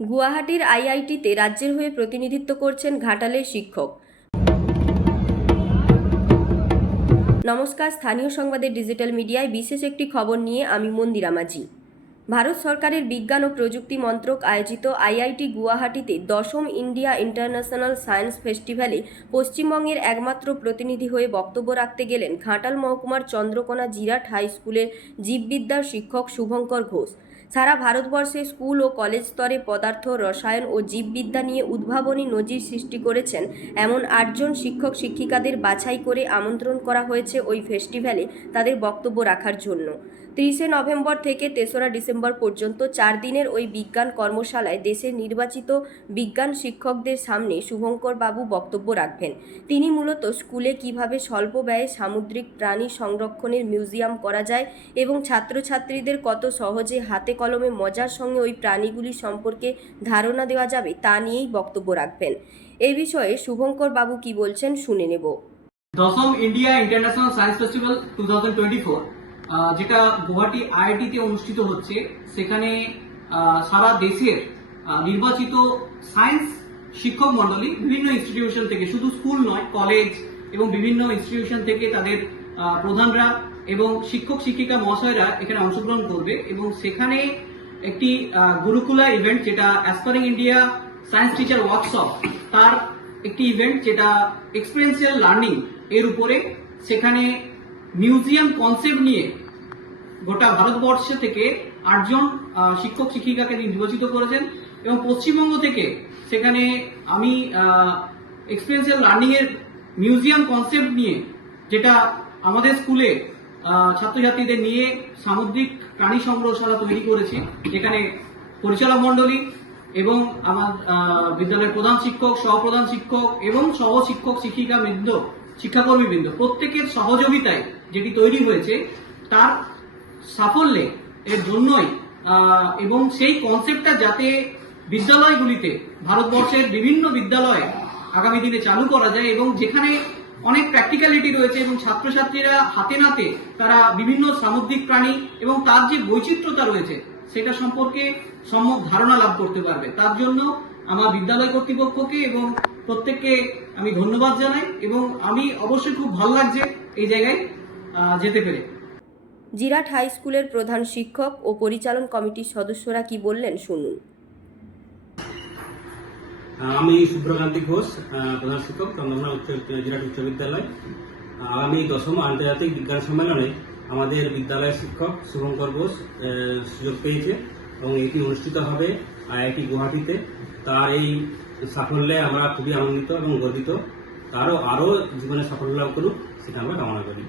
গুয়াহাটির আইআইটিতে রাজ্যের হয়ে প্রতিনিধিত্ব করছেন ঘাটালের শিক্ষক। নমস্কার, স্থানীয় সংবাদের ডিজিটাল মিডিয়ায় বিশেষ একটি খবর নিয়ে আমি মন্দিরা মাঝি। ভারত সরকারের বিজ্ঞান ও প্রযুক্তি মন্ত্রক আয়োজিত আইআইটি গুয়াহাটিতে দশম ইন্ডিয়া ইন্টারন্যাশনাল সায়েন্স ফেস্টিভ্যালে পশ্চিমবঙ্গের একমাত্র প্রতিনিধি হয়ে বক্তব্য রাখতে গেলেন ঘাটাল মহকুমার চন্দ্রকোনা জিরাট হাই স্কুলের জীববিদ্যার শিক্ষক শুভঙ্কর ঘোষ। সারা ভারতবর্ষে স্কুল ও কলেজ স্তরে পদার্থ, রসায়ন ও জীববিদ্যা নিয়ে উদ্ভাবনী নজির সৃষ্টি করেছেন এমন আটজন শিক্ষক শিক্ষিকাদের বাছাই করে আমন্ত্রণ করা হয়েছে ওই ফেস্টিভ্যালে তাদের বক্তব্য রাখার জন্য। তিরিশে নভেম্বর থেকে তেসরা ডিসেম্বর পর্যন্ত চার দিনের ওই বিজ্ঞান কর্মশালায় দেশের নির্বাচিত বিজ্ঞান শিক্ষকদের সামনে শুভঙ্কর বাবু বক্তব্য রাখবেন। তিনি মূলত স্কুলে কীভাবে স্বল্প ব্যয়ে সামুদ্রিক প্রাণী সংরক্ষণের মিউজিয়াম করা যায় এবং ছাত্রছাত্রীদের কত সহজে হাতে কলমে মজার সঙ্গে ওই প্রাণীগুলি সম্পর্কে ধারণা দেওয়া যাবে তা নিয়েই বক্তব্য রাখবেন। এই বিষয়ে শুভঙ্কর বাবু কি বলছেন শুনে নেব। দশম India international science festival two যেটা গুয়াহাটি আইআইটি তে অনুষ্ঠিত হচ্ছে, সেখানে সারা দেশের নির্বাচিত সায়েন্স শিক্ষক মন্ডলী বিভিন্ন ইনস্টিটিউশন থেকে, শুধু স্কুল নয় কলেজ এবং বিভিন্ন ইনস্টিটিউশন থেকে তাদের প্রধানরা এবং শিক্ষক শিক্ষিকা মহাশয়রা এখানে অংশগ্রহণ করবে এবং সেখানে একটি গুরুকুলা ইভেন্ট যেটা aspiring India science teacher workshop তার একটি ইভেন্ট যেটা এক্সপিরিয়েন্সিয়াল লার্নিং এর উপরে, সেখানে মিউজিয়াম কনসেপ্ট নিয়ে গোটা ভারতবর্ষ থেকে আটজন শিক্ষক শিক্ষিকাকে নির্বাচিত করেছেন এবং পশ্চিমবঙ্গ থেকে সেখানে আমি এক্সপিরিয়েন্সিয়াল লার্নিং এর মিউজিয়াম কনসেপ্ট নিয়ে যেটা আমাদের স্কুলে ছাত্রছাত্রীদের নিয়ে সামুদ্রিক প্রাণী সংগ্রহশালা তৈরি করেছি, যেখানে পরিচালক মণ্ডলী এবং আমার বিদ্যালয়ের প্রধান শিক্ষক, সহপ্রধান শিক্ষক এবং সহ শিক্ষক শিক্ষিকা বৃন্দ শিক্ষাকর্মী বৃন্দ প্রত্যেকের সহযোগিতায় যেটি তৈরি হয়েছে, তার সাফল্যে, এর জন্যই এবং সেই কনসেপ্টটা যাতে বিদ্যালয়গুলিতে, ভারতবর্ষের বিভিন্ন বিদ্যালয়ে আগামী দিনে চালু করা যায় এবং যেখানে অনেক প্র্যাকটিক্যালিটি রয়েছে এবং ছাত্রছাত্রীরা হাতে নাতে তারা বিভিন্ন সামুদ্রিক প্রাণী এবং তার যে বৈচিত্র্যতা রয়েছে, সেটা সম্পর্কে সম্যক ধারণা লাভ করতে পারবে। তার জন্য আমার বিদ্যালয় কর্তৃপক্ষকে এবং প্রত্যেককে আমি ধন্যবাদ জানাই এবং আমি অবশ্যই খুব ভালো লাগছে এই জায়গায় যেতে পেরে। জিরাট হাই স্কুলের প্রধান শিক্ষক ও পরিচালন কমিটির সদস্যরা কি বললেন শুনুন। আমি সুব্রকান্তি ঘোষ প্রধান শিক্ষক চন্দ্রকোনা উচ্চ জিরাট উচ্চ বিদ্যালয়। আগামী দশম আন্তর্জাতিক বিজ্ঞান সম্মেলনে আমাদের বিদ্যালয়ের শিক্ষক শুভঙ্কর ঘোষ সুযোগ পেয়েছে এবং এটি অনুষ্ঠিত হবে আইআইটি গুয়াহাটিতে। তার এই সাফল্যে আমরা খুবই আনন্দিত এবং গর্বিত। তারও আরও জীবনে সাফল্য লাভ করুক, সেটা আমরা কামনা করি।